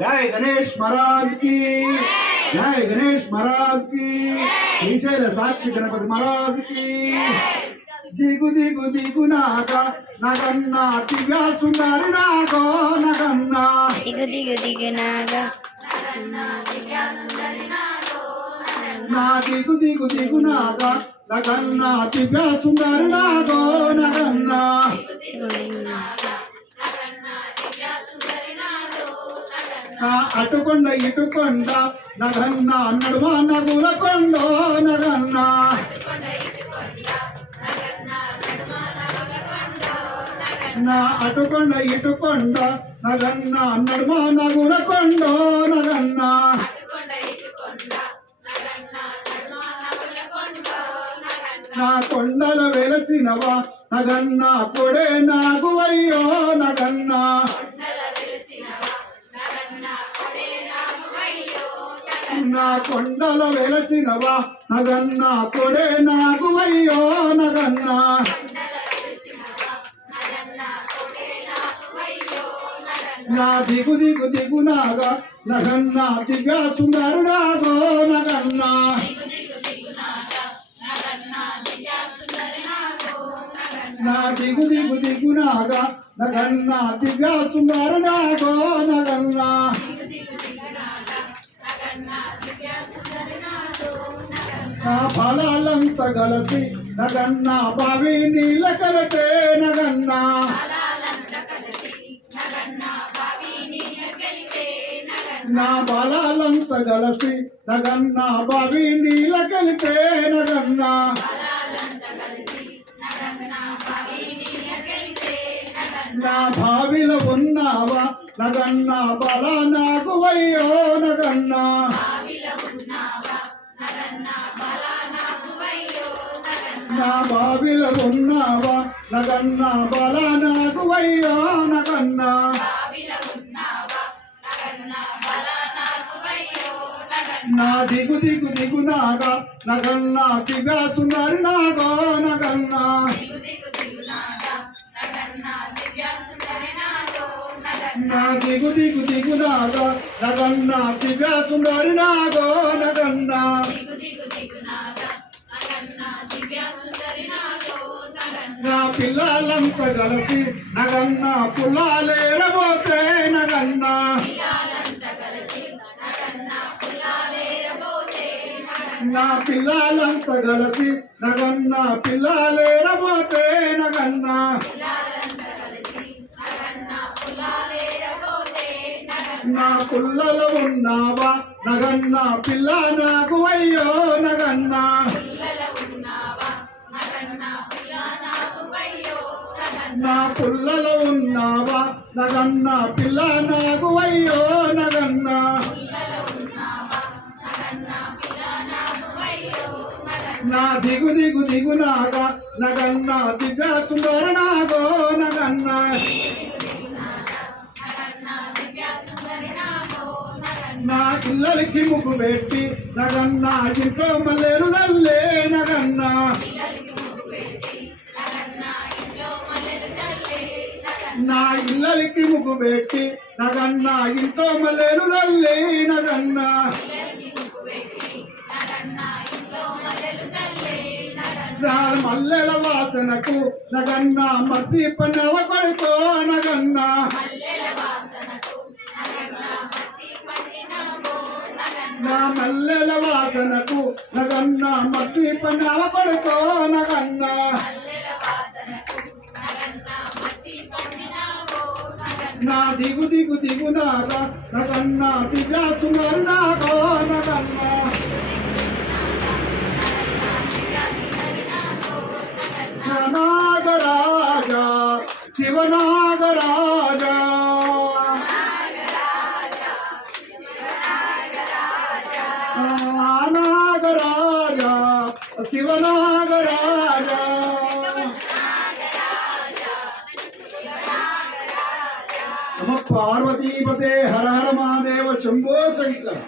జై గణేష్ మహారాజ్కి జై. గణేష్ మహారాజ్కి శ్రీశైల సాక్షి గణపతి మహారాజ్కి దిగు దిగు దిగు నాక నగన్నా దివ్యా సుందరి నాగో నగన్నా. దిగు దిగు దిగు నాగ. నా దిగు దిగు దిగు నాగ నగన్నా దివ్యా సుందరి నాగో నగన్నా. అటుకొండ ఇటుకొండ నగన్న నడుమ నగుల కొండ నగన్న నా అటుకొండ ఇటుకొండ నగన్న నడుమ నగుల కొండ నగన్న నా కొండల వెలసినవా నగన్న కొడే నాగువయ్యో నగన్నా నా కొండల వెలసినవా? నగన్న కొడే నాగువయ్యో నగన్న. నా దిగు దిగు దిగు నాగా నగన్న దిగా సుందరుడాగో నగన్న. నా దిగు దిగు దిగు నాగా నగన్న దిగా సుందరుడాగో నగన్న. నా ఫలాలంత గలసి నగన్న బావి నీళ్ళ కలతే నగన్న. నా బలాలంత గలసి నగన్న బావి నీళ్ళ కలితే నగన్న. నా భావిలో ఉన్నావా? నగన్న బల నాకు వయ్యో నగన్న నా బావిలో ఉన్నావా? నగన్న బల నాకు అయ్యో నగన్నా. నా దిగు దిగు దిగు నాగా నగన్నా దివ్య సుందరి నాగో నగన్నా. నా దిగు దిగు దిగు నాగా నగన్నా దివ్య సుందరి నాగో నగన్న. పిల్లలంతా కలిసి నగన్న పుల్లాలేరబోతే నగన్న. నా పిల్లలంతా కలిసి నగన్న పిల్లలేరబోతే నగన్న. నా పుల్లలో ఉన్నావా? నగన్న పిల్ల నాకు అయ్యో నగన్నా. పుల్లలో ఉన్నావా? నగన్న పిల్ల నాకు అయ్యో నగన్న. నా దిగు దిగు దిగు నాగా నగన్న దివ్య సుందర నాగో నగన్న. నా పిల్లలకి ముగ్గు పెట్టి నగన్న ఇంట్లో మల్లెలు నల్లే నగన్నా. నా ఇళ్ళకి ముగ్గు పెట్టి నగన్న ఇంట్లో మల్లెలు నల్లే నగన్న. మల్లెల వాసనకు నగన్న మసి పనవ కొడుకో నగన్న. నా మల్లెల వాసనకు నగన్న మసి పనవ కొడుకో నగన్న నా దిగు దిగు దిగు నాగా నగన్న దివ్య సుందరి నాగో నగన్న నా నాగరాజా శివనాగరాజా. నాగరాజా శివనాగరాజా पार्वतीपते हर हर महादेव शंभो शंकर।